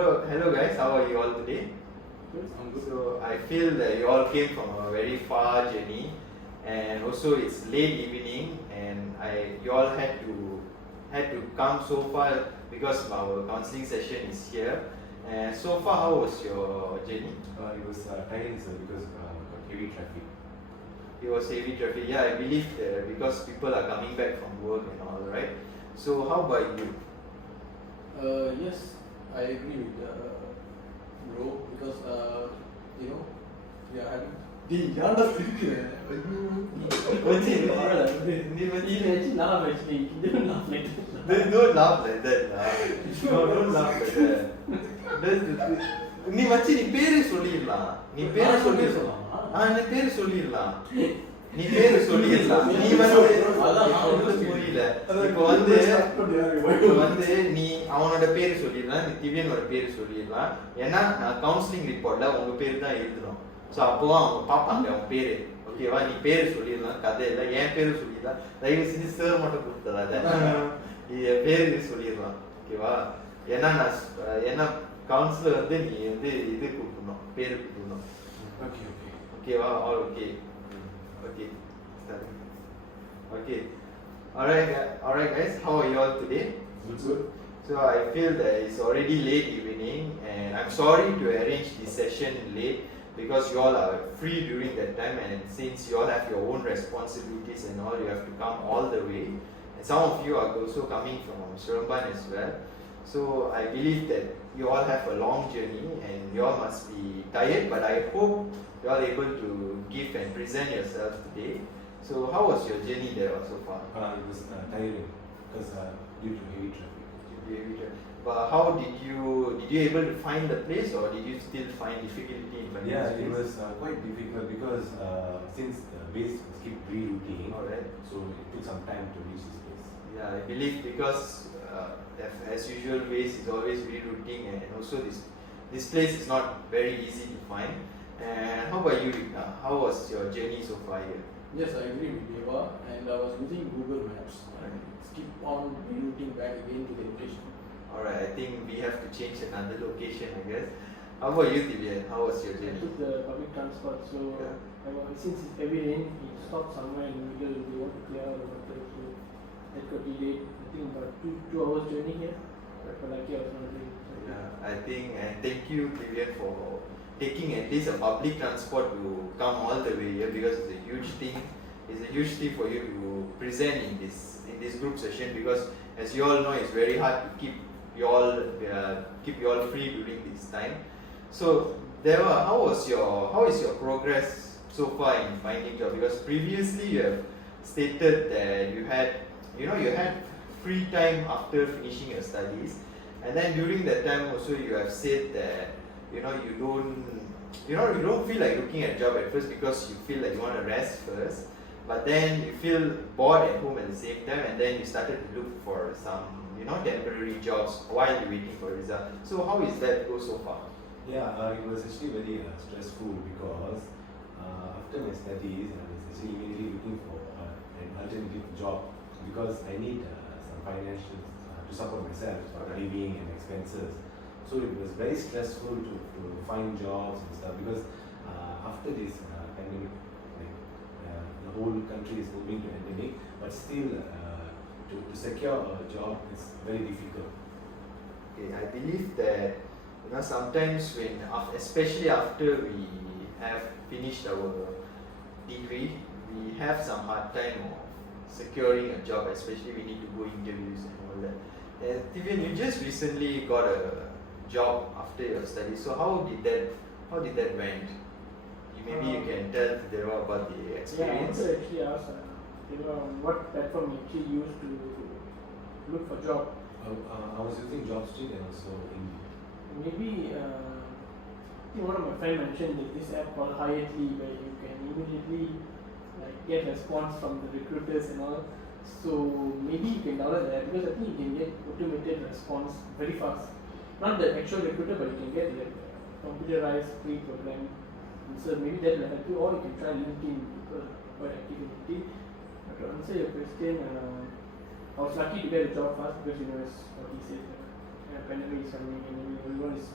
Hello guys, how are you all today? I'm good. So I feel that you all came from a very far journey, and also it's late evening, and you all had to come so far because our counselling session is here. And so far, how was your journey? It was tiring, sir, because heavy traffic. It was heavy traffic. Yeah, I believe that because people are coming back from work and all, right? So how about you? Yes, I agree with bro because we are having. ஏன்டா சிரிக்கிற Don't laugh like that. No, don't laugh like that. நீ வச்சு நீ பேரு சொல்லிடலாம். நீ பேரு சொல்லிடலாம். நீ பேரு சொல்லிடலாம். நீ பேரு சொல்லிடலாம். நீ வந்து புரியல. இப்போ வந்து நீ அவனோட பேரு சொல்லிடலாம். நீ திவ்யனோட பேரு சொல்லிடலாம். ஏன்னா நான் கவுன்சிலிங் ரிப்போர்ட்ல உங்க பேரு தான் எழுதணும். ஸோ அப்போ அவங்க பார்ப்பாங்க அவன் பேரு. ஓகேவா? நீ பேரு சொல்லிடலாம். கதை இல்லை, என் பேரு சொல்லிடலாம். தயவு செஞ்சு சார் மட்டும் கொடுத்துடாத. என் பேரு சொல்லிடலாம். ஓகேவா? ஏன்னா கவுன்சிலர் வந்து நீ வந்து இது கொடுக்கணும், பேரு கொடுக்கணும். ஓகேவா? All okay. Okay. Okay. Alright guys, how are you all today? Good. So I feel that it's already late evening, and I'm sorry to arrange this session late because you all are free during that time, and since you all have your own responsibilities and all, you have to come all the way. And some of you are also coming from Seremban as well. So I believe that you all have a long journey and you all must be tired, but I hope you are able to give and present yourself today. So how was your journey there so far? It was tiring because due to heavy traffic. But how did you able to find the place, or did you still find difficulty in finding the place? It was quite difficult because since the base keep rerouting, Alright. so it took some time to reach this place. Yeah, I believe because as usual, base is always rerouting, and also this place is not very easy to find. And how about you, Rita? How was your journey so far here? Yes, I agree with Deva, and I was using Google Maps and keep on rerouting back again to the location. Alright, I think we have to change another location, I guess. How about you, Divya? How was your I journey? took the public transport, so since it's heavy rain, we stopped somewhere in the middle. We want to clear out the water, so that got delayed. I think about two hours journey here, but for lucky I was not late. Yeah, I think, and thank you, Divya, for taking at least a public transport to come all the way here, because it's a huge thing. It's a huge thing for you to present in this group session, because as you all know, it's very hard to keep you all free during this time. So Deva, how is your progress so far in finding job? Because previously you have stated that you had free time after finishing your studies, and then during that time also you have said that you don't feel like looking at job at first because you feel like you want to rest first, but then you feel bored at home at the same time, and then you started to look for some temporary jobs while you're waiting for result. So how is that go so far? It was actually very stressful because after my studies I was actually immediately looking for an alternative job because I need some financial to support myself for living and expenses. So it was very stressful to find jobs and stuff because after this pandemic, the whole country is moving to endemic, but still to secure a job is very difficult. Okay, I believe that sometimes especially after we have finished our degree, we have some hard time of securing a job, especially we need to go interviews and all that. And Tivian, you just recently got a job after your studies, so how did that went? Maybe you can tell Deva about the experience. Yeah, I want to actually ask what platform you actually use to look for job. I was using JobStreet and also Indeed. Maybe I think one of my friends mentioned that this app called Hiatly, where you can immediately get response from the recruiters and all. So maybe you can download that, because I think you can get automated response very fast. Not the actual recruiter, but you can get computerized pre-programmed. So maybe that will help you, or you can try LinkedIn, because quite active in LinkedIn. But to answer your question, I was lucky to get a job fast because it's what he said. pandemic is coming and everyone is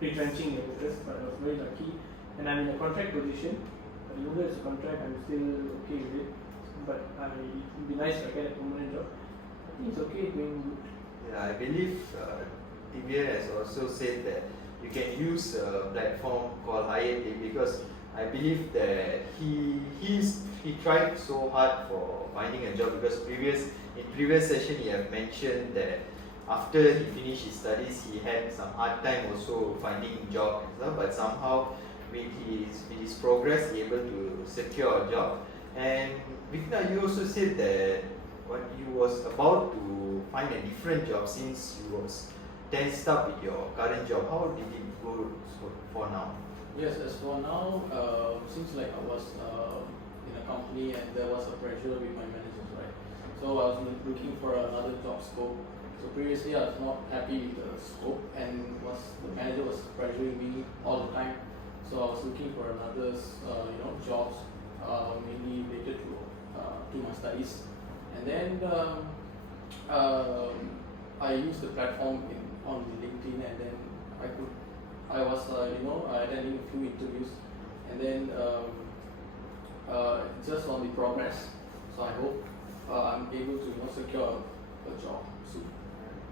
retrenching their workers, but I was very lucky and I'm in a contract position. But even though it's a contract, I'm still okay with it. But it would be nice if I get a permanent job. I think it's okay doing good. Yeah, I believe Divya has also said that you can use a platform called Hired because I believe that he tried so hard for finding a job because in previous session he have mentioned that after he finished his studies he had some hard time also finding job and stuff, but somehow with his progress he able to secure a job. And Vikna, you also said that what you was about to find a different job since you was tensed up with your current job. How did it go for now? Yes, as for now, since like I was in a company and there was a pressure with my managers, right? So I was looking for another job scope. So previously I was not happy with the scope and the manager was pressuring me all the time. So I was looking for another jobs mainly related to my studies. And then I used the platform on the LinkedIn, and then I was attending a few interviews, and then just on the progress. So I hope I'm able to secure a job soon.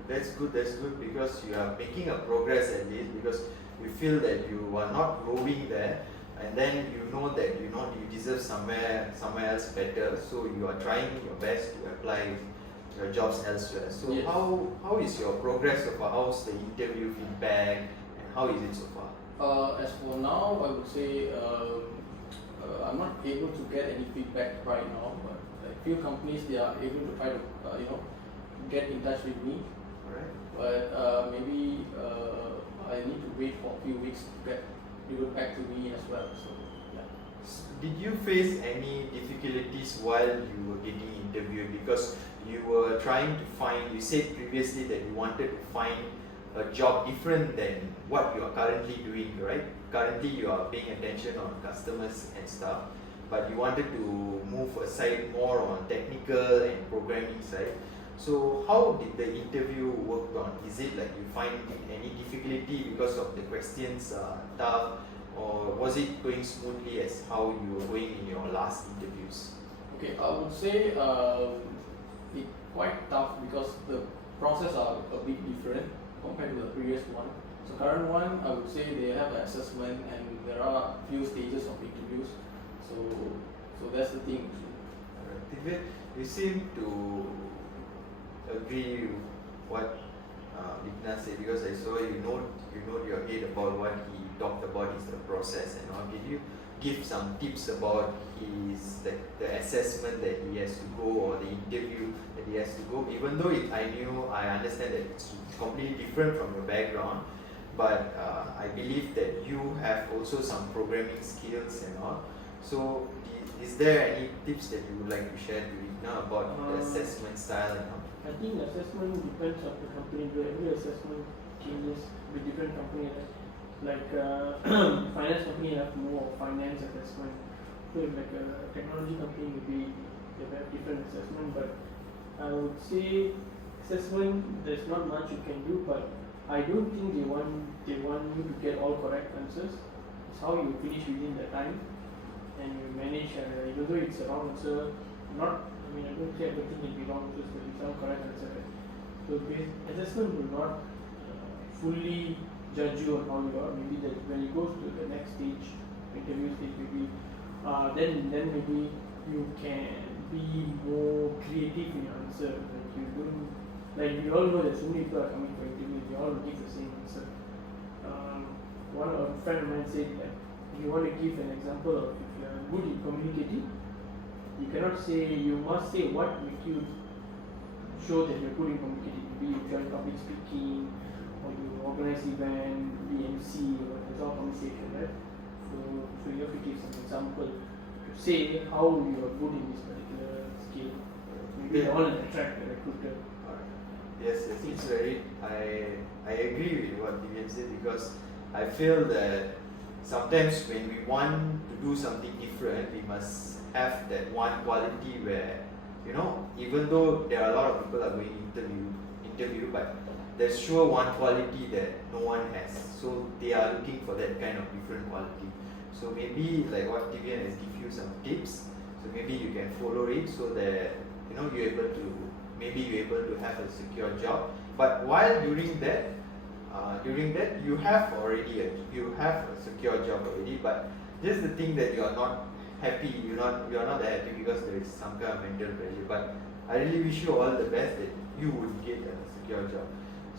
That's good because you are making a progress at least because you feel that you are not growing there, and then you know that you deserve somewhere else better, so you are trying your best to apply your jobs elsewhere. So yes. How is your progress so far? How's the interview feedback and how is it so far? As for now, I would say I'm not able to get any feedback right now, but like few companies they are able to try to get in touch with me. Alright. But maybe I need to wait for a few weeks to get back to me as well. So yeah. Did you face any difficulties while you were getting interviewed because you were trying to find? You said previously that you wanted to find a job different than what you are currently doing, right? Currently you are paying attention on customers and stuff, but you wanted to move aside more on technical and programming side. So how did the interview work on? Is it like you find any difficulty because of the questions tough, or was it going smoothly as how you were going in your last interviews? Okay, I would say it quite tough because the process are a bit different compared to the previous one. So current one, I would say they have an assessment and there are a few stages of interviews. So that's the thing. Divya, you seem to agree with what Vigna said because I saw you note your head about what he talked about is the process and all. Did you give some tips about the assessment that he has to go or the interview that he has to go? Even though I understand that it's completely different from your background, but I believe that you have also some programming skills and all. So is there any tips that you would like to share to Vigna about the assessment style and all? I think assessment depends on the company. Every assessment changes with different company. Like finance company have more finance assessment. So like a technology company maybe they have different assessment. But I would say assessment there's not much you can do. But I don't think they want you to get all correct answers. It's how you finish within the time and you manage. Even though it's a wrong answer, I don't say everything will be wrong, just there will be some correct answer. So assessment will not fully judge you on how you are. Maybe that when it goes to the next stage, interview stage, maybe then maybe you can be more creative in your answer. We all know that so many people are coming for interviews. They all give the same answer. A friend of mine said that if you want to give an example of if you are good in communicating, you cannot say, you must say what make you show that you're good in communicating. Maybe you join public speaking, or you organize event, be MC, or it's all conversation, right? So you have to give some example to say how you are good in this particular skill. Maybe they all attract the recruiter. Yes, it's very. I agree with what Divyan said because I feel that sometimes when we want to do something different, we must have that one quality where even though there are a lot of people are going interview, but there's sure one quality that no one has. So they are looking for that kind of different quality. So maybe like what Tivian has give you some tips. So maybe you can follow it so that you're able to have a secure job. But while during that you have a secure job already. But just the thing that you are not happy, you are not that happy because there is some kind of mental pressure. But I really wish you all the best that you would get a secure job.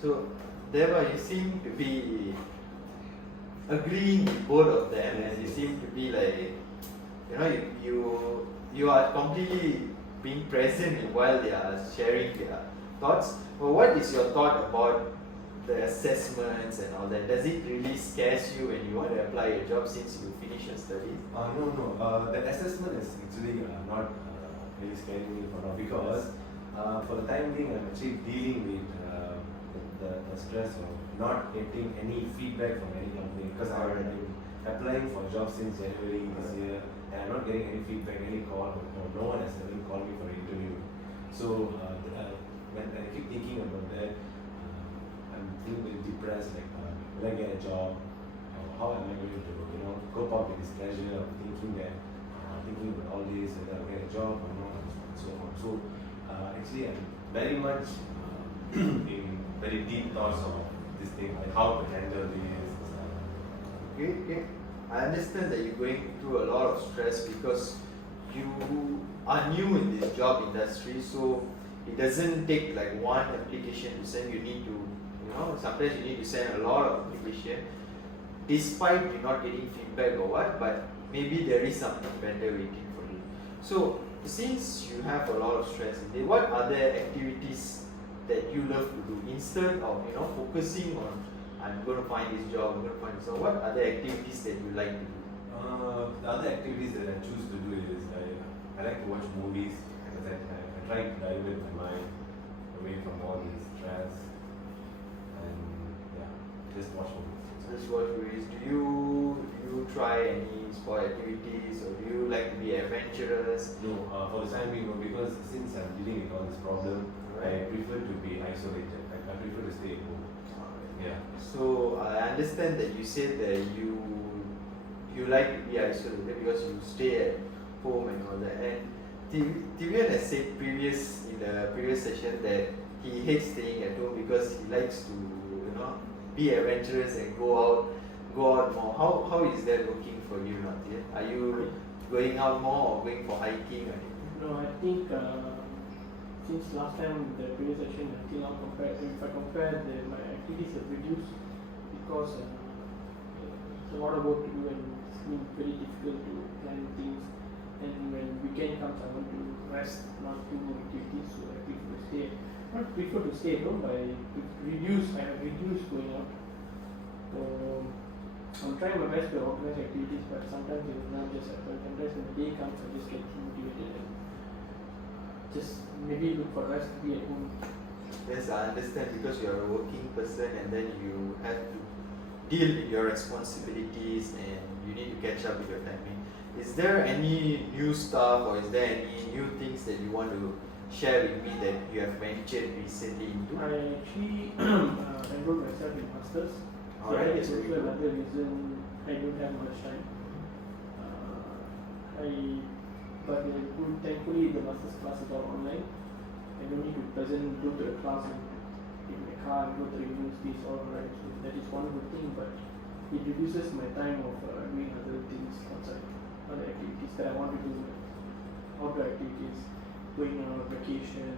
So Deva, you seem to be agreeing with both of them, and you seem to be like, you are completely being present while they are sharing their thoughts. Well, what is your thought about the assessments and all that? Does it really scares you when you want to apply a job since you finish your studies? No. The assessment is actually not really scaring me for now because for the time being I'm actually dealing with the stress of not getting any feedback from any company because I've been applying for jobs since January this year and I'm not getting any feedback, any call, or no one has ever called me for an interview. So when I keep thinking about that, I'm feeling very depressed. Like, will I get a job? How am I going to, cope up with this pressure of thinking about all this, whether I'll get a job or not, and so on. So actually, I'm very much in very deep thoughts of this thing, like how to handle this. Okay. I understand that you're going through a lot of stress because you are new in this job industry, so it doesn't take like one application to send. You need to, sometimes you need to send a lot of application, despite you not getting feedback or what. But maybe there is something better waiting for you. So since you have a lot of stress, what other activities that you love to do instead of focusing on I'm going to find this job, I'm going to find this job? What other activities that you like to do? The other activities that I choose to do is I like to watch movies because I try to divert my mind away from all this stress and just watch movies. Just watch movies. Do you try any sport activities or do you like to be adventurous? No, for the time being, no, because since I'm dealing with all this problem, I prefer to be isolated. I prefer to stay at home. Yeah. So I understand that you said that you like to be isolated because you stay at home and all that. And Tivian has said in the previous session that he hates staying at home because he likes to be adventurous and go out more. How is that working for you now? Are you going out more or going for hiking or anything? No, I think since last time the previous session until now if I compare my activities have reduced because it's a lot of work to do and it's been very difficult to plan things, and when weekend comes I want to rest, not do activities, so I prefer to stay at home, but I have reduced going out. So I'm trying my best to organize activities, but sometimes it will not just happen. Sometimes when the day comes I just get demotivated and just maybe look for rest to be at home. Yes, I understand because you are a working person and then you have to deal with your responsibilities and you need to catch up with your timing. Is there any new stuff or is there any new things that you want to share with me that you have ventured recently into? I actually enrolled myself in masters. So that is also another reason I don't have much time. But thankfully the master's class is all online. I don't need to go to the class and in my car and go to the university, it's all right. So that is one good thing, but it reduces my time of doing other things outside, other activities that I want to do, outdoor activities, going on vacation,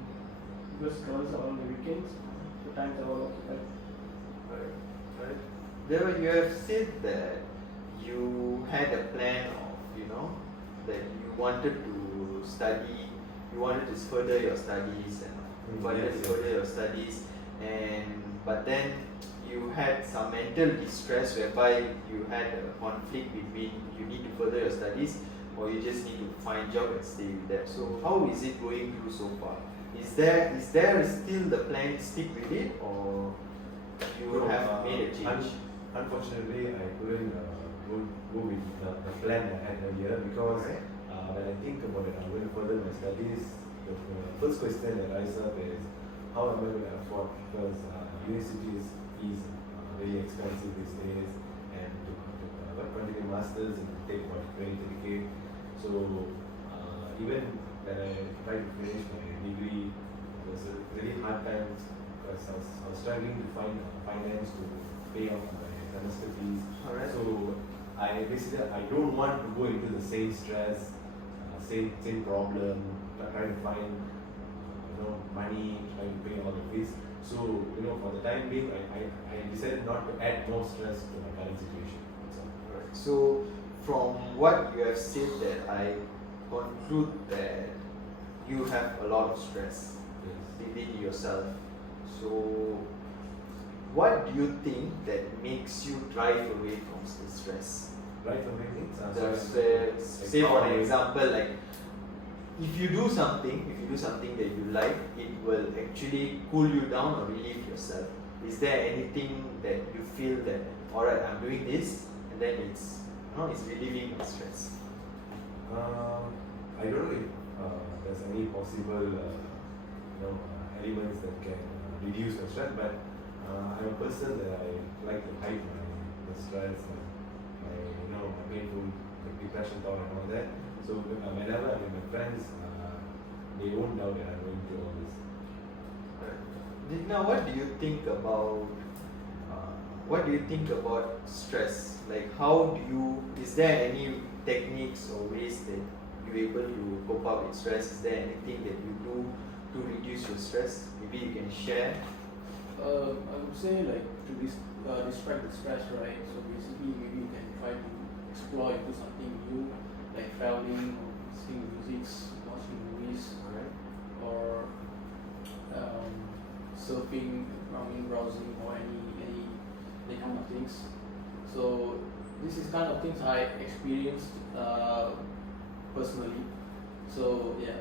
because classes are on the weekends, the times are all occupied. Right. There you have said that you had a plan of, that you wanted to study, you wanted to further your studies but then you had some mental distress whereby you had a conflict between you need to further your studies or you just need to find job and stay with that. So how is it going through so far? Is there still the plan to stick with it or you have made a change? Unfortunately, I couldn't go with the plan I had earlier because when I think about it, I'm going to further my studies. The first question that rises up is how am I going to afford? Because university fees very expensive these days, and to continue masters and take what credit certificate. So even when I tried to finish my degree, it was a really hard time because I was struggling to find finance to pay off my semester fees. Alright. So I don't want to go into the same stress, same problem, trying to find money, trying to pay all the fees. So for the time being, I decided not to add more stress to my current situation. Alright. So from what you have said, that I conclude that you have a lot of stress within yourself. So what do you think that makes you drive away from the stress? Right from things. Say for an example, like if you do something that you like, it will actually cool you down or relieve yourself. Is there anything that you feel that, alright, I'm doing this, and then it's relieving my stress? I don't know if there's any possible elements that can reduce my stress, but I'm a person that I like to hide my stress and my painful depression thought and all that. So whenever I'm with my friends, they won't doubt that I'm going through all this. Now, what do you think about stress? Like, is there any techniques or ways that you're able to cope up with stress? Is there anything that you do to reduce your stress? Maybe you can share. I would say like to distract the stress, right? So basically maybe you can try to explore into something new, like traveling, or listening to music, watching movies, or surfing, browsing, or any kind of things. So this is kind of things I experienced personally. So yeah.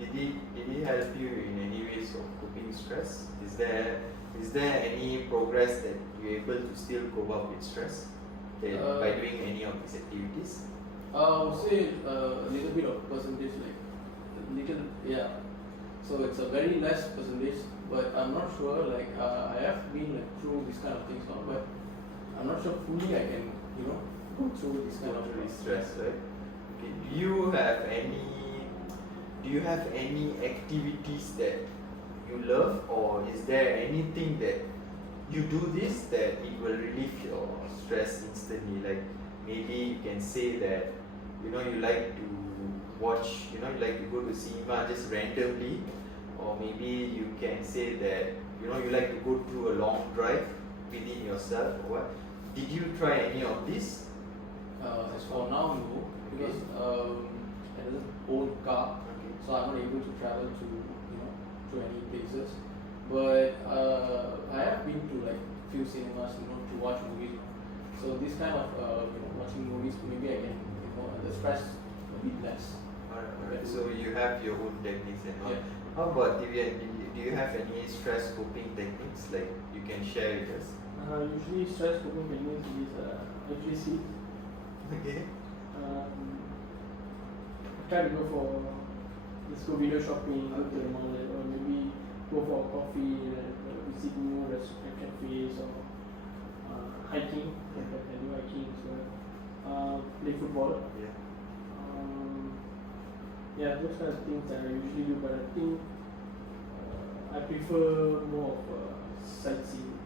Did it help you in any ways of coping stress? Is there any progress that you're able to still cope up with stress by doing any of these activities? I would say a little bit of percentage, yeah. So it's a very less percentage, but I'm not sure. Like I have been through this kind of things now, but I'm not sure fully I can go through this kind of stress, right? Okay. Do you have any activities that you love, or is there anything that you do this that it will relieve your stress instantly? Like maybe you can say that you like to watch, you like to go to cinema just randomly, or maybe you can say that you like to go through a long drive within yourself, or what? Did you try any of this? As for now, no, because I don't own a car, so I'm not able to travel to any places. But I have been to few cinemas, to watch movies. So this kind of watching movies, maybe I can the stress a bit less. Alright. So you have your own techniques and all. Yeah. How about Divya? Do you have any stress coping techniques like you can share with us? Usually stress coping techniques is actually sleep. Okay. I try to go for video shopping, go to the mall, or maybe go for a coffee, visit new cafes, or hiking. I do hiking as well. Play football. Yeah. Yeah, those kind of things I usually do, but I think I prefer more of sightseeing.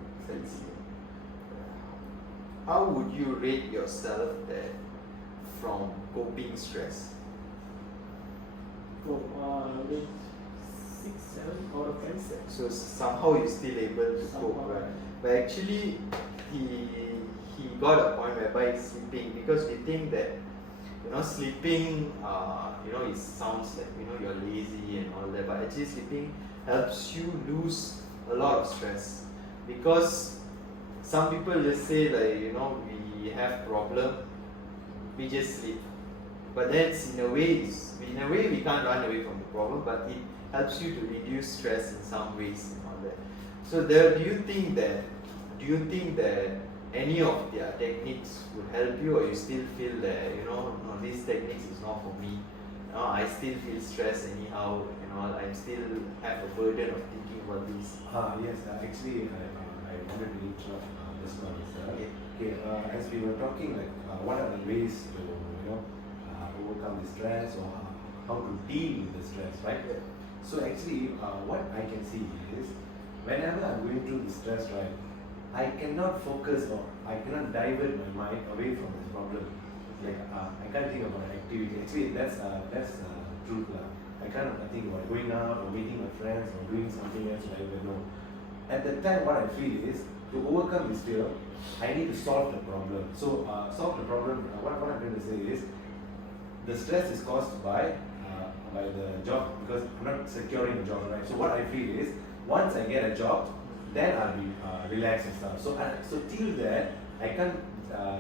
How would you rate yourself from coping stress? Rate 6, 7 out of 10. So somehow you're still able to cope, Somehow, right? But actually, he got a point whereby he's sleeping, because we think that sleeping, it sounds like you're lazy and all that, but actually sleeping helps you lose a lot of stress, because some people just say we have problem, we just sleep, but that's in a way we can't run away from the problem, but it helps you to reduce stress in some ways and all that. So do you think that any of their techniques would help you, or you still feel that no, these techniques is not for me? I still feel stressed anyhow and all. I still have a burden of thinking about this. Yes, actually, I wanted to interrupt this one, sir. Okay. Okay, as we were talking, like, what are the ways to, overcome the stress, or how to deal with the stress, right? So actually, what I can see is, whenever I'm going through the stress, right, I cannot focus, or I cannot divert my mind away from this problem. Like, I can't think about an activity. Actually, that's truth, lah. I can't think about going out or meeting my friends or doing something else, whatever. No. At that time, what I feel is, to overcome this fear, I need to solve the problem. So, solve the problem. What I'm trying to say is, the stress is caused by the job, because I'm not securing a job, right? So what I feel is, once I get a job, then I'll be relaxed and stuff. So till then, I can't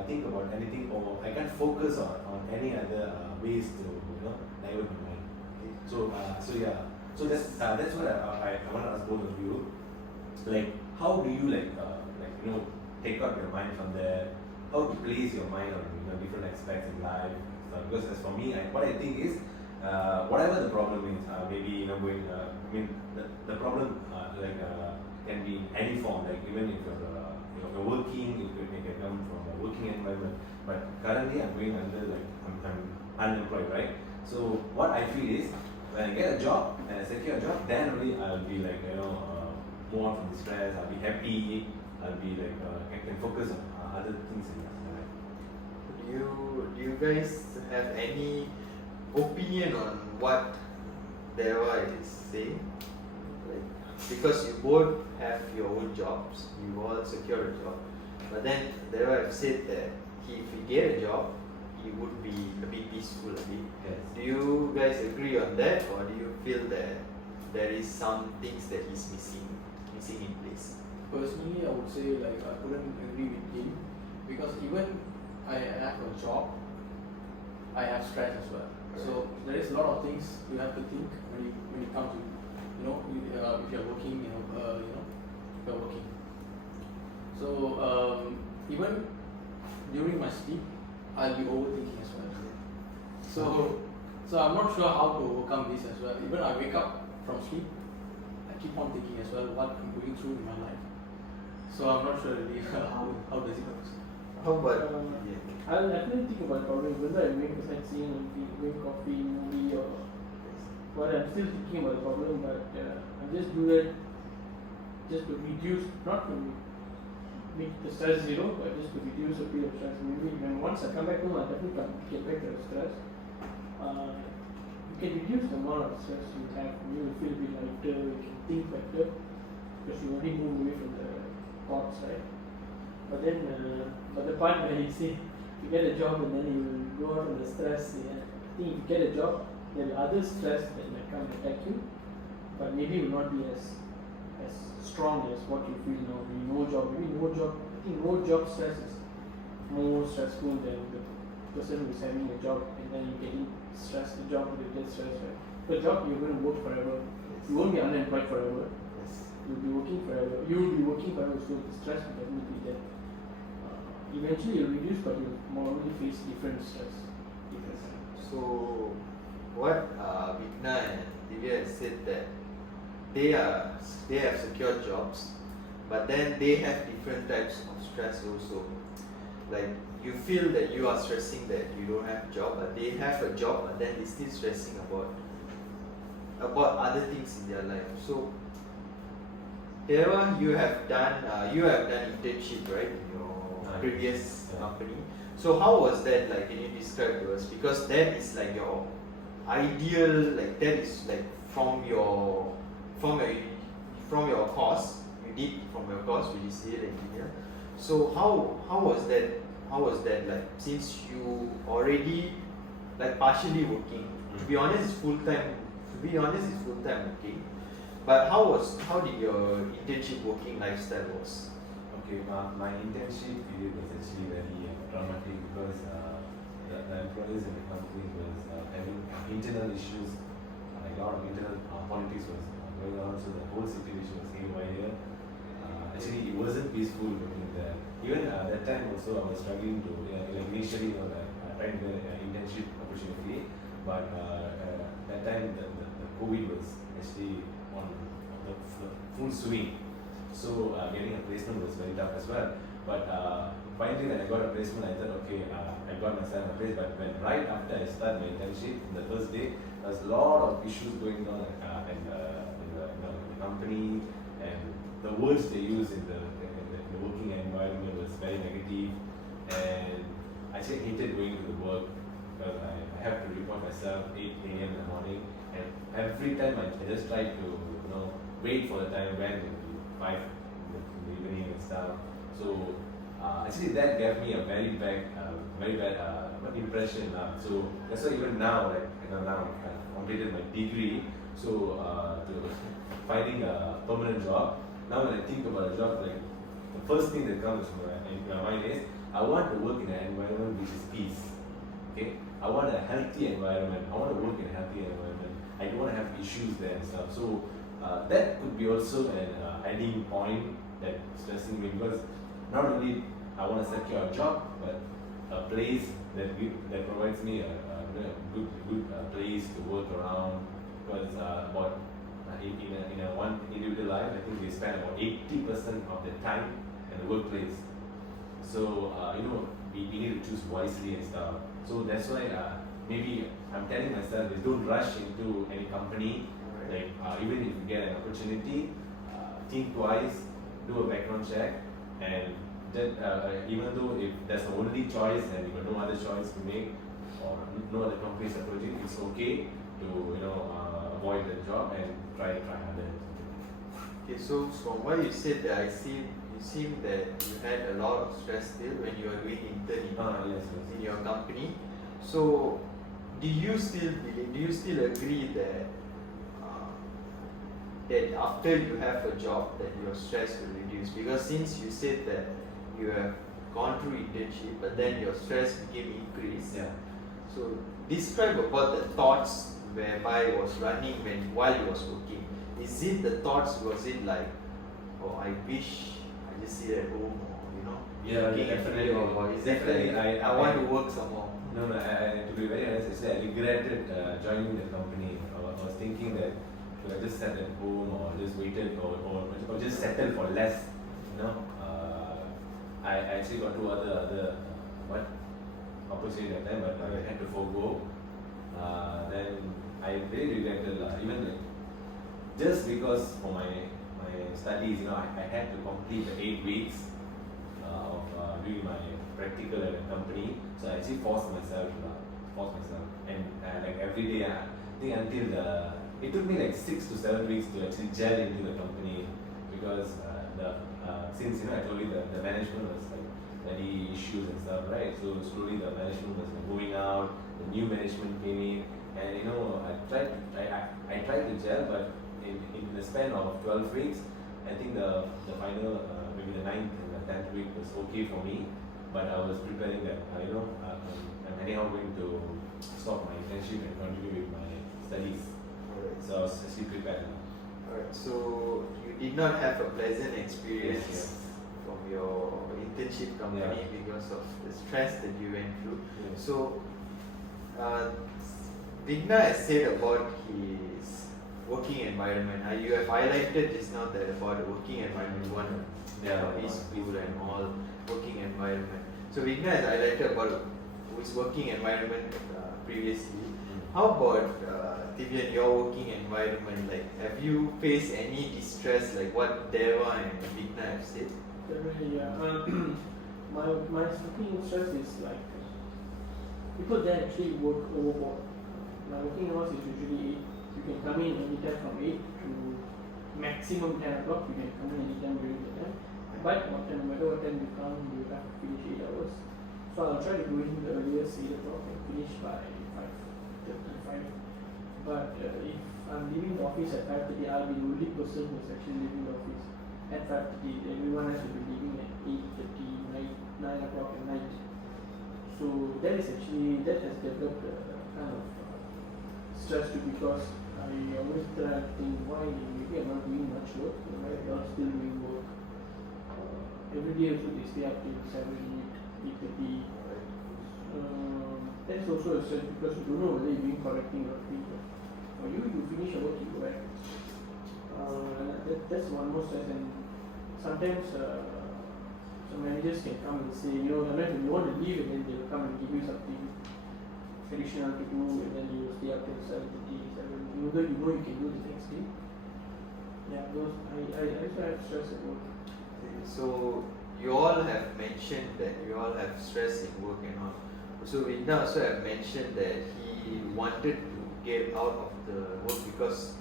think about anything, or I can't focus on any other ways to divert my mind. So that's what I want to ask both of you. Like, how do you take out your mind from there? How to place your mind on different aspects in life? So, because as for me, what I think is, whatever the problem is, maybe going. I mean, the problem can be in any form. Like, even if you're working, it may come from a working environment. But currently, I'm going under I'm unemployed, right? So what I feel is, when I get a job and I secure a job, then only I'll be move on from the stress. I'll be happy. I'll be I can focus on other things in my life. Do you guys have any opinion on what Deva is saying? Like, because you both have your own jobs, you all secure a job, but then Deva said that if he get a job, he would be a bit peaceful a bit. Yes. Do you guys agree on that, or do you feel that there is some things that he's missing in place? Personally, I would say I couldn't agree with him, because even I have a job, I have stress as well. So there is a lot of things you have to think when it comes to if you're working, you're working. So even during my sleep, I'll be overthinking as well. So I'm not sure how to overcome this as well. Even I wake up from sleep, I keep on thinking as well what I'm going through in my life. So I'm not sure really how does it work. How about I'll definitely think about problem, whether I'm going to sightseeing or going coffee, movie, or what. I'm still thinking about the problem, but I just do that just to reduce, not to make the stress zero, but just to reduce a bit of stress. Maybe when once I come back home, I'll definitely get back to the stress. You can reduce the amount of stress you have. You will feel a bit lighter, you can think better, because you already move away from the thoughts, right? But then, but the part where you say you get a job and then you go out on the stress, I think if you get a job, there are other stress that might come and attack you, but maybe it will not be as strong as what you feel now. Maybe no job. I think no job stress is more stressful than the person who's having a job and then you getting stressed. The job will get stressed, right? The job, you're going to work forever. You won't be unemployed forever. You'll be working forever. You will be working forever, so the stress will definitely be there. Eventually, you'll reduce, but you'll normally face different stress. So, what Vigna and Divya has said that they have secured jobs, but then they have different types of stress also. Like, you feel that you are stressing that you don't have a job, but they have a job, but then they're still stressing about other things in their life. So, Deva, you have done internship, right, in your previous company. So how was that like? Can you describe to us? Because that is like your ideal, like that is like from your course. You did from your course, which is civil engineer. So how was that? How was that like? Since you already like partially working. To be honest, it's full time. Working. But how did your internship working lifestyle was? Okay, my internship period was actually very dramatic, because the employees in the company was having internal issues, like a lot of internal politics was going on, so the whole situation was haywire. Actually, it wasn't peaceful working there. Even that time also, I was struggling to initially, I tried the internship opportunity, but that time the COVID was actually on the full swing. So getting a placement was very tough as well. But finally, when I got a placement, I thought, okay, I got myself a place. But when right after I started my internship, the first day, there was a lot of issues going on in the company, and the words they use in the working environment was very negative, and I actually hated going to the work because I have to report myself 8 a.m. in the morning, and every time I just tried to wait for the time when it will be 5 in the evening and stuff. So actually that gave me a very bad impression. So that's why even now, now I've completed my degree, so to finding a permanent job. Now when I think about a job, like the first thing that comes in my mind is I want to work in an environment which is peace. Okay, I want a healthy environment. I want to work in a healthy environment. I don't want to have issues there and stuff. So that could be also an adding point that stressing me, because not only I want to secure a job, but a place that provides me a good place to work around. Because in a one individual life, I think we spend about 80% of the time in the workplace. So we need to choose wisely and stuff. So that's why maybe I'm telling myself is don't rush into any company. Like even if you get an opportunity, think twice, do a background check, and that even though if that's the only choice and you have no other choice to make, or no other companies approaching, it's okay to avoid the job and try harder. Okay, so from what you said, you seem that you had a lot of stress still when you were doing intern Yes. in your company. So do you still agree that that after you have a job that your stress will reduce? Because since you said that you have gone through internship but then your stress became increased. Yeah. So describe about the thoughts whereby was running while you was working. Is it the thoughts, was it like, oh, I wish I just sit at home, or thinking definitely. or is it like I want to work some more? No, to be very honest, I regretted joining the company. I was thinking that should I just sat at home or just waited or just settle for less, I actually got two other opportunity at that time, but I had to forego. Then I really regretted even like, just because for my studies, I had to complete the 8 weeks of doing my practical at a company. So I actually forced myself, and like every day, I think until it took me like 6 to 7 weeks to actually gel into the company, because since I told you the management was like very issues and stuff, right? So slowly the management was going out, the new management came in, and I tried to gel, but in the span of 12 weeks, I think the final maybe the 9th and the 10th week was okay for me, but I was preparing that I'm anyhow going to stop my internship and continue with my studies. Alright. So I was actually prepared now. Alright, so you did not have a pleasant experience Yes. from your internship company because of the stress that you went through. Yes. So Vigna has said about his working environment. You have highlighted just now that about the working environment, you want a peaceful and all working environment. So Vigna has highlighted about his working environment previously. How about Divyan, your working environment? Like, have you faced any distress like what Deva and Vigna have said? Definitely, yeah. My working stress is like people there actually work overboard. My working hours is usually 8. You can come in anytime from 8 to maximum 10 o'clock. You can come in anytime during the time. But no matter what time you come, you have to finish 8 hours. So I'll try to go in the earliest 8 o'clock and finish by 5:35. But if I'm leaving the office at 5:30, I'll be the only person who's actually leaving the office at 5:30. Everyone has to be leaving at 8:30, 9 o'clock at night. So that has developed kind of stress too, because I always try to think why maybe I'm not doing much work, why I'm not still doing work. Every day also they stay up till 7, 8:30. That is that's also a stress because you don't know whether you're doing correctly or not. For you, you finish your work, you go back. That's one more stress, and sometimes some managers can come and say, sometimes you want to leave, and then they will come and give you something additional to do, and then you will stay up till 7:30, 7, even though you know you can do the next day. Yeah, those I also have stress at work. So you all have mentioned that you all have stress in work and all. So Vidna also have mentioned that he wanted to get out of the work because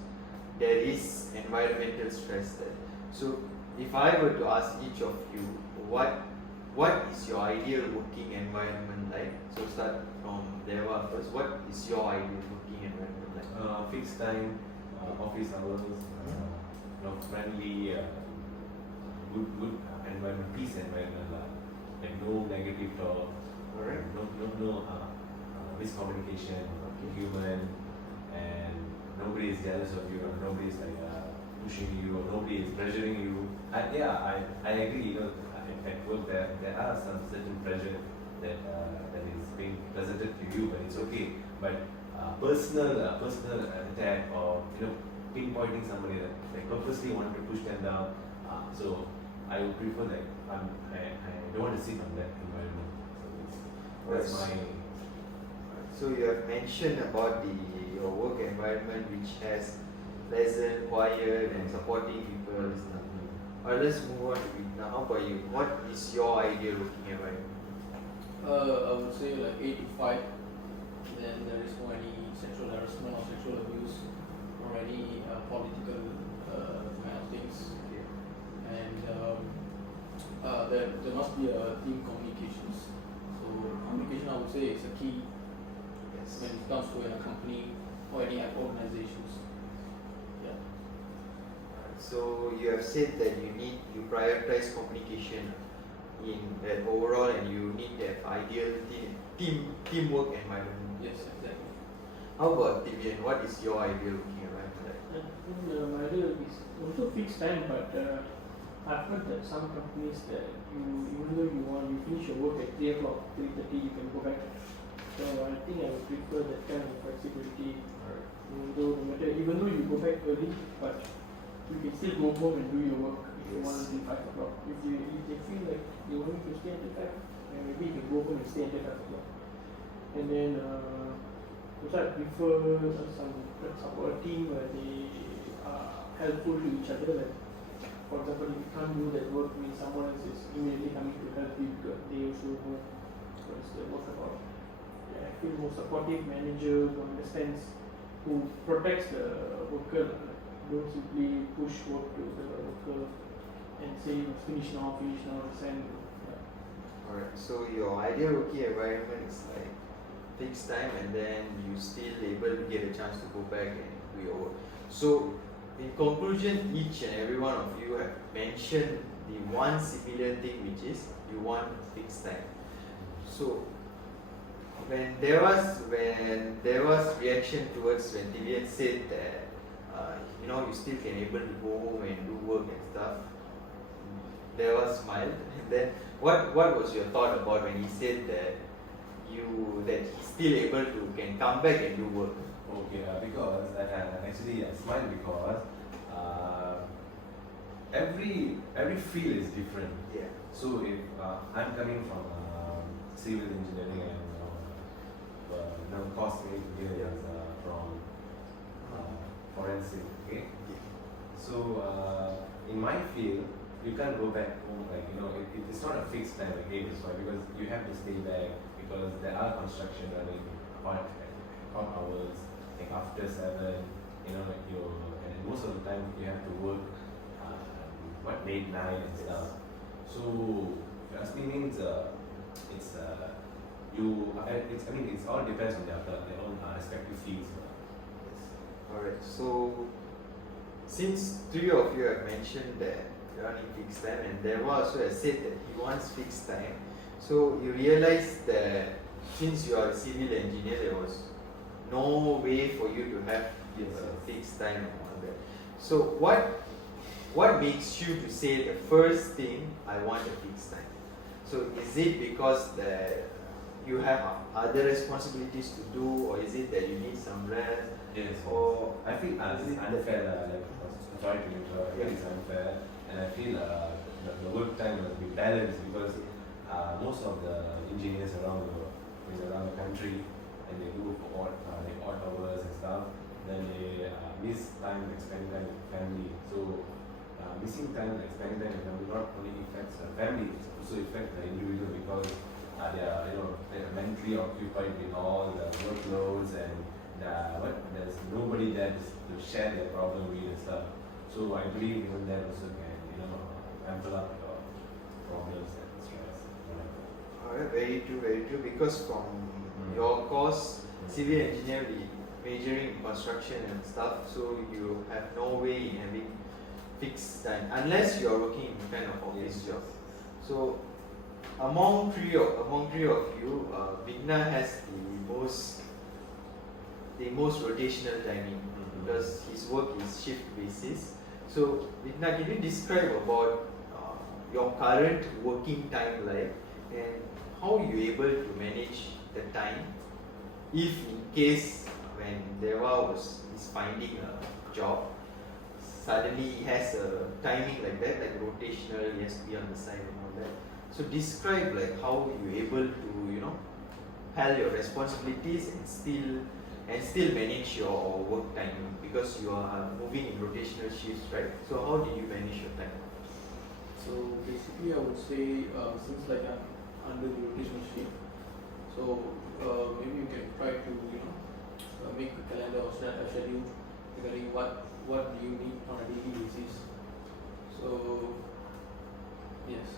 there is environmental stress there. So if I were to ask each of you, what is your ideal working environment like? So start from Deva first. What is your ideal working environment like? Fixed time, office hours, friendly, good environment, peace environment, like no negative talk, Alright. no miscommunication, human, and nobody is jealous of you, or nobody is like pushing you, or nobody is pressuring you. I agree. At work there are some certain pressure that is being presented to you, but it's okay. But personal attack, or pinpointing somebody that like purposely want to push them down. So I would prefer that I don't want to sit on that environment. So that's my. So you have mentioned about your work environment, which has pleasant, quiet, and supporting people and stuff. Alright, let's move on to Vidna. How about you? What is your ideal working environment? I would say like 8 to 5. Then there is no any sexual harassment or sexual abuse or any political kind of things. Okay. And there must be a team communications. So communication, I would say, is a key Yes. when it comes to a company or any organizations. Yeah. So you have said that you prioritize communication in that overall, and you need to have ideal teamwork environment. Yes, exactly. How about Divyan? What is your ideal working environment like? My idea is also fixed time, but I've heard that some companies that even though you finish your work at 3 o'clock, 3:30, you can go back. So I think I would prefer that kind of flexibility. Even though you go back early, but you can still go home and do your work if you want until 5 o'clock. If they feel like they want you to stay until 5, then maybe you can go home and stay until 5 o'clock. And then also I prefer a team where they are helpful to each other. Like, for example, if you can't do that work, someone else is immediately coming to help you because they also know what is the work about. I feel more supportive manager who understands, who protects the worker. Don't simply push work to the worker and say finish now, send. Alright, so your ideal working environment is like fixed time, and then you still able to get a chance to go back and do your work. So in conclusion, each and every one of you have mentioned the one similar thing, which is you want fixed time. So when there was reaction towards when Divyan said that you still can able to go home and do work and stuff, there was smiled. And then what was your thought about when he said that he's still able to can come back and do work? Okay, because actually I smile because every field is different. Yeah. So if I'm coming from civil engineering and cost here is from forensic. Okay. So in my field, you can't go back home. It's not a fixed time like 8 to 5 because you have to stay back because there are construction running hot hours, like after 7. And most of the time you have to work late night and stuff. So if you ask me, means it's all depends on their own respective fields. Alright, so since 3 of you have mentioned that you are in fixed time, and Deva also has said that he wants fixed time, so you realize that since you are a civil engineer, there was no way for you to have a fixed time and all that. So what makes you to say the first thing, I want a fixed time? So is it because that you have other responsibilities to do, or is it that you need some rest? Yes. Or I feel this is unfair. Sorry to interrupt. I feel it's unfair, and I feel the work time must be balanced because most of the engineers around the country, and they do for odd hours and stuff, then they miss time like spending time with family. So missing time like spending time with family not only affects the family, it also affects the individual because they are they're mentally occupied with all the workloads and there's nobody there to share their problem with and stuff. So I believe even that also can ample up problems and stress. alright, very true. Because from your course, civil engineer, we majoring in construction and stuff, so you have no way in having fixed time unless you are working in kind of office job. So among three of you, Vigna has the most rotational timing because his work is shift basis. So Vigna, can you describe about your current working time life and how you able to manage the time if in case when Deva is finding a job, suddenly he has a timing like that, like rotational, he has to be on the side and all that. So describe like how you able to handle your responsibilities and still manage your work timing because you are moving in rotational shifts, right? So how do you manage your time? So basically, I would say since like I'm under the rotational shift, so maybe you can try to make a calendar or a schedule regarding what do you need on a daily basis. So yes.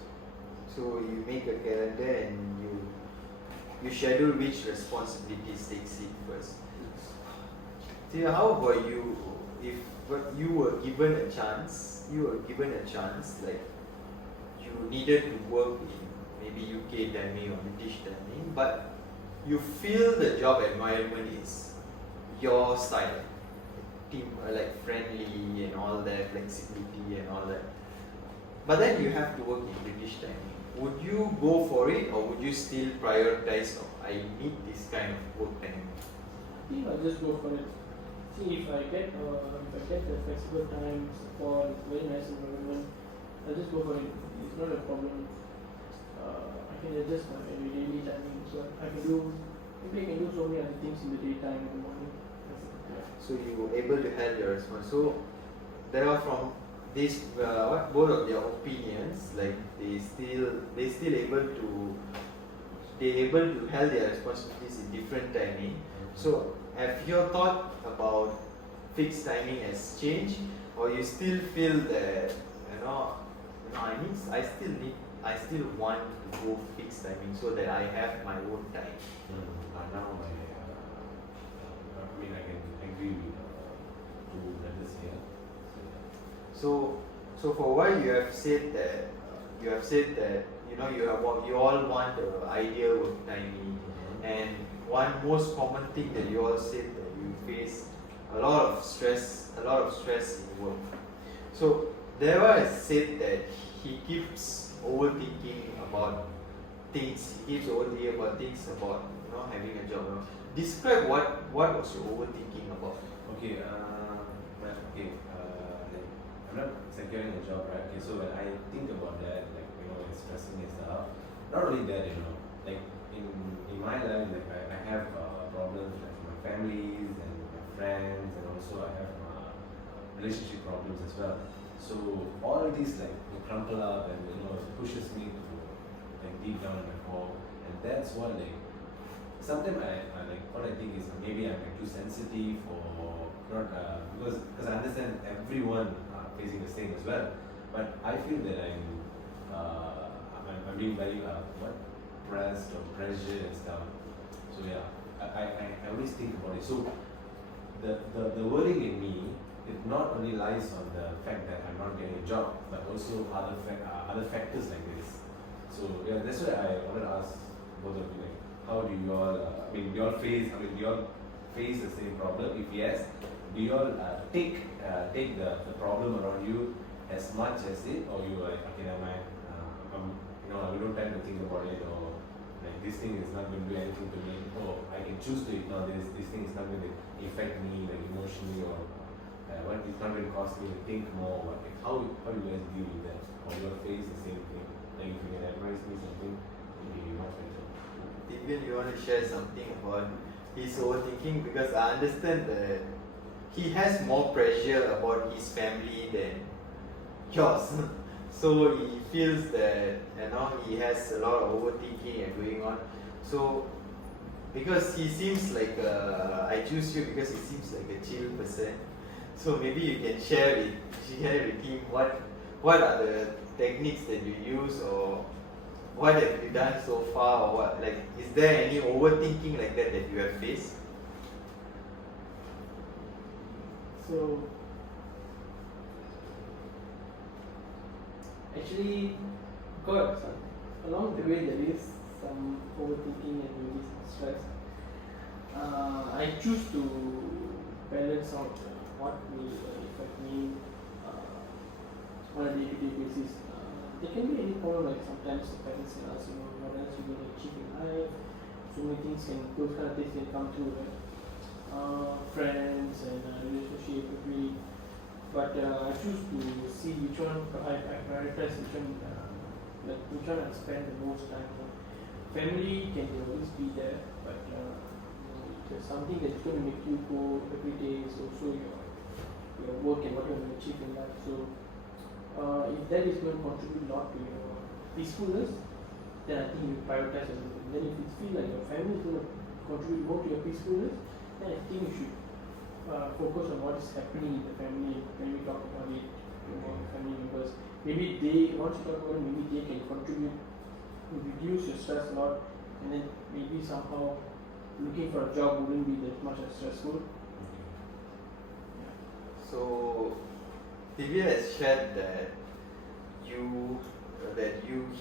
So you make a calendar and you schedule which responsibilities take seat first. So how about you? If you were given a chance, like you needed to work in maybe UK timing or British timing, but you feel the job environment is your style, team like friendly and all that, flexibility and all that. But then you have to work in British timing. Would you go for it, or would you still prioritize? Oh, I need this kind of work timing. I think I'll just go for it. See, if I get the flexible time, support, it's very nice environment, I'll just go for it. It's not a problem. I can adjust my daily timing, so I can do so many other things in the daytime in the morning. So you were able to have your response. So there are from this both of their opinions, like they still able to have their responsibilities in different timing. So have your thought about fixed timing has changed, or you still feel that I still want to go fixed timing so that I have my own time. Now I can agree with two brothers here. So for why you have said that you all want the ideal work timing, and one most common thing that you all said that you face a lot of stress in work. So Deva has said that he keeps overthinking about things. He keeps overthinking about things about having a job. Describe what was you overthinking about? Okay, like I'm not securing a job, right? Okay, so when I think about that, like it's stressing and stuff. Not only that, like in my life, like I have problems with like my families and my friends, and also I have relationship problems as well. So all these like crumple up and pushes me to like deep down in my core, and that's what like sometimes I like what I think is maybe I'm like too sensitive or not because I understand everyone facing the same as well, but I feel that I'm being very pressed or pressured and stuff. So yeah, I always think about it. So the worrying in me, it not only lies on the fact that I'm not getting a job, but also other factors like this. So yeah, that's why I wanted to ask both of you, like, how do you all? Do you all face the same problem? If yes, do you all take the problem around you as much as it, or you like okay, never mind, we don't tend to think about it, or like this thing is not going to do anything to me. Oh, I can choose to ignore this. This thing is not going to affect me like emotionally or what it's not going to cause me to think more. Like how you guys deal with that? Or you face the same thing? Like if you can advise me something, it will be much better. Divyan, you want to share something about his overthinking? Because I understand that he has more pressure about his family than yours. So he feels that he has a lot of overthinking and going on. So because he seems like I choose you because he seems like a chill person. So maybe you can share with him what are the techniques that you use, or what have you done so far, or what, like, is there any overthinking like that you have faced? So actually, God, along the way there is some overthinking and maybe some stress. I choose to balance out what will affect me on a day-to-day basis. There can be any problem, like sometimes the parents can ask, what else you going to achieve in life. So many things those kind of things can come through, right? Friends and relationship, agree. But I choose to see which one I prioritize, which one I spend the most time on. Family can always be there, but there's something that's going to make you go every day is also your work and what you're going to achieve in life. So if that is going to contribute a lot to your peacefulness, then I think you prioritize everything. Then if you feel like your family is going to contribute more to your peacefulness, then I think you should focus on what is happening in the family. Maybe talk about it to your family members. Maybe once you talk about it, maybe they can contribute to reduce your stress a lot, and then maybe somehow looking for a job wouldn't be that much as stressful. So Divya has shared that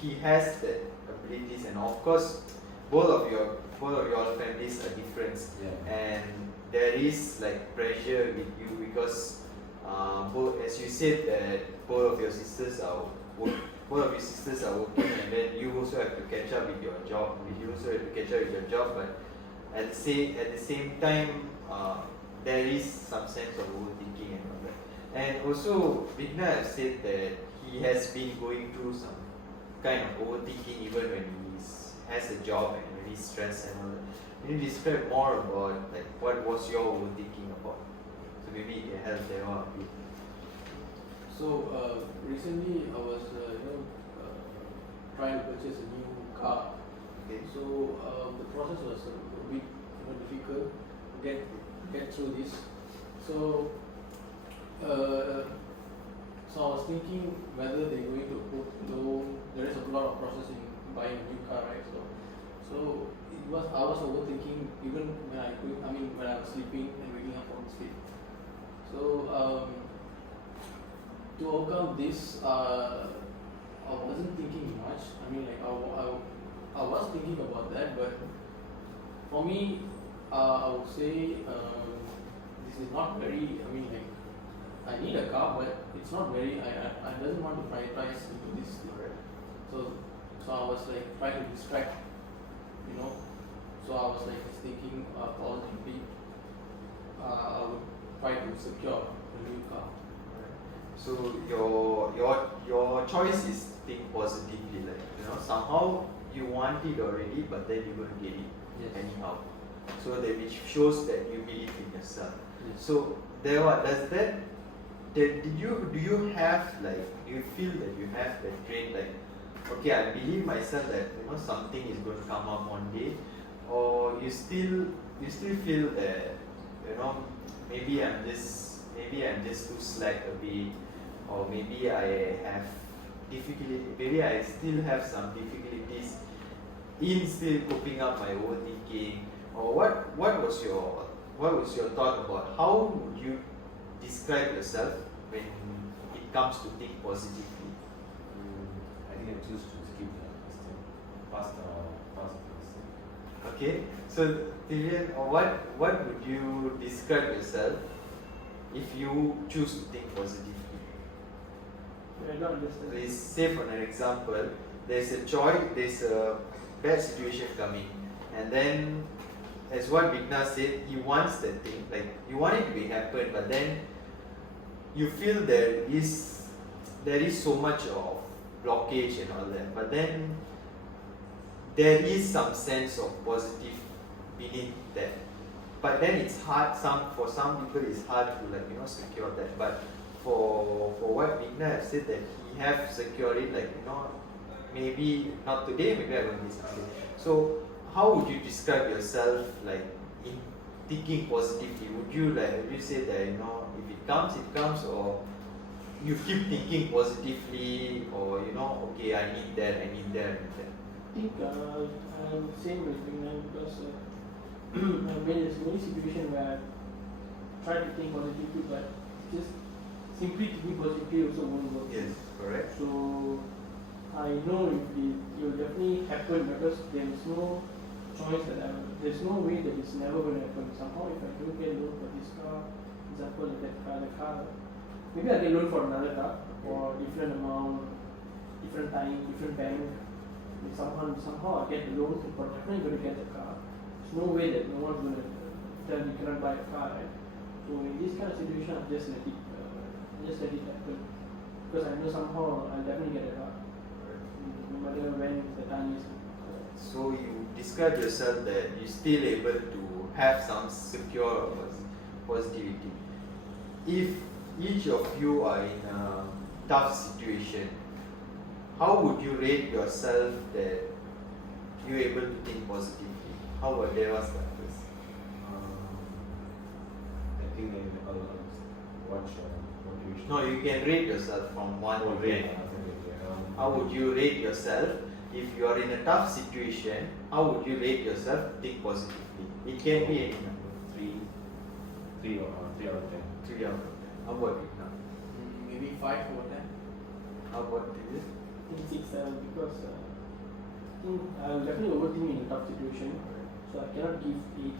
he has that abilities, and of course both of your families are different, and there is like pressure with you because as you said that both of your sisters are working, and then you also have to catch up with your job. But at the same time, there is some sense of overthinking and all that. And also, Vigna has said that he has been going through some kind of overthinking even when he has a job and when he's stressed and all that. Can you describe more about like what was your overthinking about? So maybe it can help them out a bit. So recently I was trying to purchase a new car. Okay. So the process was a bit difficult to get through this. So I was thinking whether they're going to put loan. There is a lot of process in buying a new car, right? So I was overthinking even when when I was sleeping and waking up from sleep. So to overcome this, I wasn't thinking much. I was thinking about that, but for me, I would say this is not very. I need a car, but it's not very. I doesn't want to prioritize into this thing. So I was like trying to distract, So I was like thinking positively. I would try to secure a new car. So your choice is think positively, like somehow you want it already, but then you're going to get it anyhow. So that which shows that you believe in yourself. Yes. So do you have do you feel that you have that trait like, okay, I believe myself that something is going to come up one day, or you still feel that maybe I'm just too slack a bit, or maybe I have difficulty, maybe I still have some difficulties in still coping up my overthinking, or what was your thought about how would you describe yourself when it comes to think positively? I think I choose to skip the question. Past question. Okay, so Divyan, what would you describe yourself if you choose to think positively? I don't understand. So say for an example, there's a bad situation coming, and then as what Vigna said, he wants that thing, like you want it to be happen, but then you feel there is so much of blockage and all that, but then there is some sense of positive beneath that. But then it's hard, for some people it's hard to secure that. But for what Vigna have said, that he have secured it, maybe not today, maybe I will be something. So how would you describe yourself in thinking positively? Would you say that if it comes, or you keep thinking positively, or okay, I need that. I think I'm same with Vignan because I've been in so many situations where I try to think positively, but just simply thinking positively also won't work. Yes, correct. So I know it will definitely happen because there is no choice there's no way that it's never going to happen. Somehow if I don't get loan for this car, example like the car, maybe I get loan for another car for different amount, different time, different bank. Somehow I get the loan, but definitely going to get the car. There's no way that no one's going to tell me you cannot buy a car, right? So in this kind of situation, I just let it happen because I know somehow I'll definitely get a car, no matter when the time is. So you describe yourself that you're still able to have some secure positivity. If each of you are in a tough situation, how would you rate yourself that you're able to think positively? How about Deva start first? I think I'll watch motivation. No, you can rate yourself from 1 to 10. How would you rate yourself if you are in a tough situation? How would you rate yourself think positively? It can be any number. 3 out of 10. 3 out of 10. How about it now? Maybe 5 over 10. How about this? I think 6, 7 because I think I'll definitely overthink in a tough situation. So I cannot give 8, 9.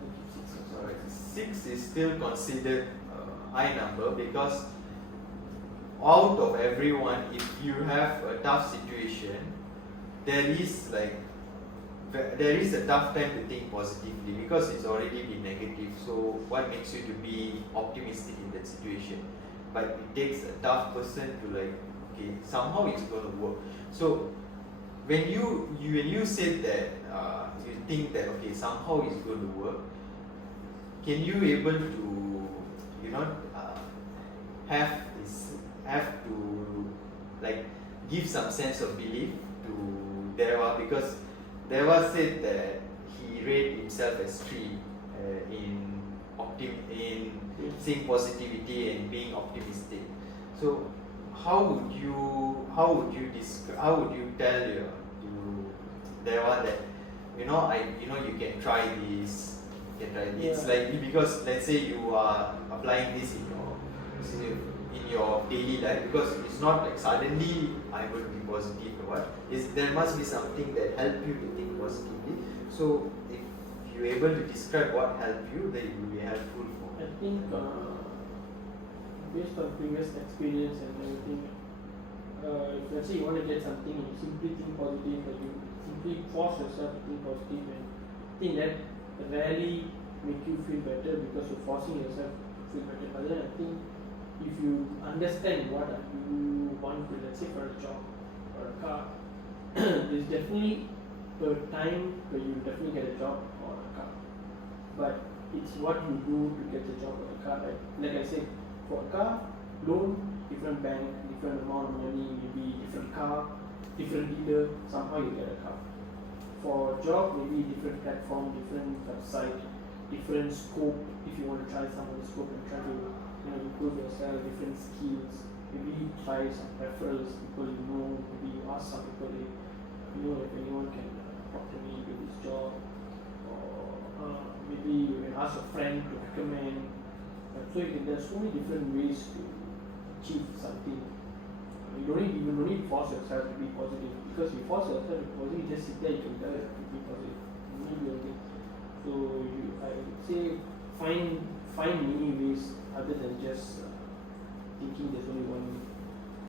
I'll give 6. Alright, 6 is still considered a high number because out of everyone, if you have a tough situation, there is a tough time to think positively because it's already been negative. So what makes you to be optimistic in that situation? But it takes a tough person to okay, somehow it's going to work. So when you said that you think that okay, somehow it's going to work, can you able to have to give some sense of belief to Deva, because Deva said that he rated himself as 3 in seeing positivity and being optimistic. So how would you tell to Deva that you can try this, It's like, because let's say you are applying this in your daily life, because it's not like suddenly I'm going to be positive or what. There must be something that help you to think positively. So if you're able to describe what helped you, then it will be helpful for. I think based on previous experience and everything, if let's say you want to get something and you simply think positive, and you simply force yourself to think positive, and I think that rarely make you feel better because you're forcing yourself to feel better. But then I think if you understand what you want to, let's say for a job or a car, there's definitely a time where you definitely get a job or a car. But it's what you do to get the job or the car, right? Like I said, for a car, loan, different bank, different amount of money, maybe different car, different dealer, somehow you get a car. For a job, maybe different platform, different website, different scope. If you want to try some of the scope and try to improve yourself, different skills, maybe try some referrals, people you know, maybe you ask some people if anyone can talk to me with this job, or maybe you can ask a friend to recommend. So there's so many different ways to achieve something. You don't need to force yourself to be positive, because if you force yourself to be positive, you just sit there, you can tell yourself to be positive. You need to do anything. So I would say find many ways other than just thinking there's only one way.